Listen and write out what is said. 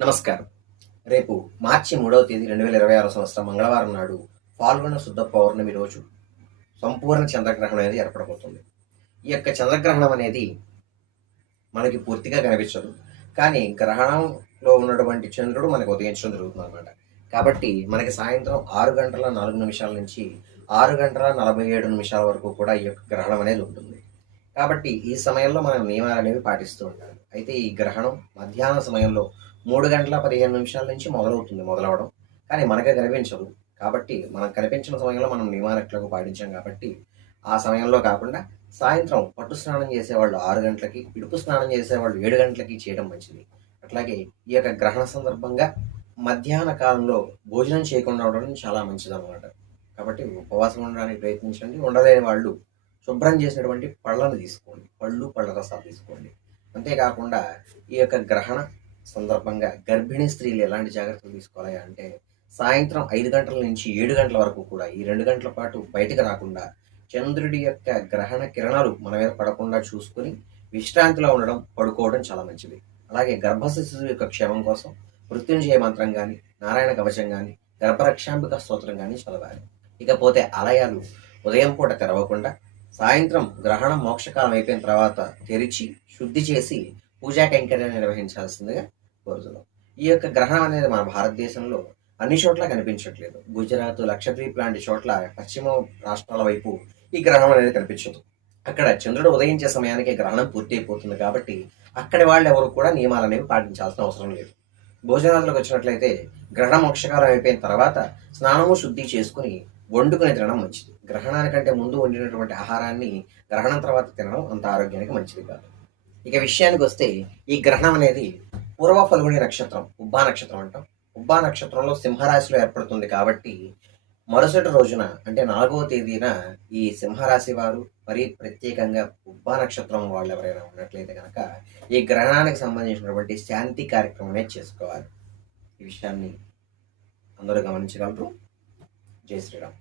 నమస్కారం. రేపు మార్చి 3వ తేదీ 2026 సంవత్సరం మంగళవారం నాడు పాల్గొన శుద్ధ పౌర్ణమి రోజు సంపూర్ణ చంద్రగ్రహణం అనేది ఏర్పడబోతుంది. ఈ యొక్క చంద్రగ్రహణం అనేది మనకి పూర్తిగా కనిపించదు. కానీ గ్రహణంలో ఉన్నటువంటి చంద్రుడు మనకు ఉదయించడం జరుగుతుందనమాట. కాబట్టి మనకి సాయంత్రం 6 గంటల 4 నిమిషాల నుంచి 6 గంటల 47 నిమిషాల వరకు కూడా ఈ యొక్క గ్రహణం అనేది ఉంటుంది. కాబట్టి ఈ సమయంలో మనం నియమాలనేవి పాటిస్తూ ఉండాలి. అయితే ఈ గ్రహణం మధ్యాహ్నం సమయంలో 3 గంటల 15 నిమిషాల నుంచి మొదలవ్వడం. కానీ మనకే కనిపించదు. కాబట్టి మనకు కనిపించిన సమయంలో మనం నియమాలు ఎట్లాగో పాటించాం కాబట్టి, ఆ సమయంలో కాకుండా సాయంత్రం పట్టు స్నానం చేసేవాళ్ళు 6 గంటలకి, విడుపు స్నానం చేసేవాళ్ళు 7 గంటలకి చేయడం మంచిది. అట్లాగే ఈ యొక్క గ్రహణ సందర్భంగా మధ్యాహ్న కాలంలో భోజనం చేయకుండా ఉండడం చాలా మంచిదనమాట. కాబట్టి ఉపవాసం ఉండడానికి ప్రయత్నించండి. ఉండలేని వాళ్ళు శుభ్రం చేసినటువంటి పళ్ళను తీసుకోండి. పళ్ళు, పళ్ళ రసాలు తీసుకోండి. అంతేకాకుండా ఈ యొక్క గ్రహణ సందర్భంగా గర్భిణీ స్త్రీలు ఎలాంటి జాగ్రత్తలు తీసుకోవాలి అంటే, సాయంత్రం 5 గంటల నుంచి 7 గంటల వరకు కూడా ఈ 2 గంటల పాటు బయటకు రాకుండా, చంద్రుడి యొక్క గ్రహణ కిరణాలు మన మీద పడకుండా చూసుకొని విశ్రాంతిలో ఉండడం, పడుకోవడం చాలా మంచిది. అలాగే గర్భ శిశువు యొక్క క్షేమం కోసం మృత్యుంజయ మంత్రం కానీ, నారాయణ కవచం కానీ, గర్భరక్షాంబిక స్తోత్రం కానీ చదవాలి. ఇకపోతే ఆలయాలు ఉదయం పూట తెరవకుండా సాయంత్రం గ్రహణం మోక్షకాలం అయిపోయిన తర్వాత తెరిచి శుద్ధి చేసి పూజా కైంకర్యాన్ని నిర్వహించాల్సిందిగా కోరుతున్నాం. ఈ యొక్క గ్రహణం అనేది మన భారతదేశంలో అన్ని చోట్ల కనిపించట్లేదు. గుజరాత్, లక్షద్వీప్ లాంటి చోట్ల పశ్చిమ రాష్ట్రాల వైపు ఈ గ్రహణం అనేది కనిపించదు. అక్కడ చంద్రుడు ఉదయించే సమయానికి గ్రహణం పూర్తి అయిపోతుంది కాబట్టి అక్కడి వాళ్ళు ఎవరు కూడా నియమాలు అనేవి పాటించాల్సిన అవసరం లేదు. భోజనాలకు వచ్చినట్లయితే గ్రహణ మోక్షకాలం అయిపోయిన తర్వాత స్నానము శుద్ధి చేసుకుని వండుకుని తినడం మంచిది. గ్రహణానికంటే ముందు వండినటువంటి ఆహారాన్ని గ్రహణం తర్వాత తినడం అంత ఆరోగ్యానికి మంచిది కాదు. ఇక విషయానికి వస్తే ఈ గ్రహణం అనేది పూర్వ ఫల్గుని నక్షత్రం, ఉబ్బా నక్షత్రం అంటాం. ఉబ్బా నక్షత్రంలో సింహరాశిలో ఏర్పడుతుంది కాబట్టి మరుసటి రోజున అంటే 4వ తేదీన ఈ సింహరాశి వారు మరీ ప్రత్యేకంగా ఉబ్బా నక్షత్రం వాళ్ళు ఎవరైనా ఉన్నట్లయితే కనుక ఈ గ్రహణానికి సంబంధించినటువంటి శాంతి కార్యక్రమం అనేది చేసుకోవాలి. ఈ విషయాన్ని అందరూ గమనించగలరు. జై శ్రీరామ్.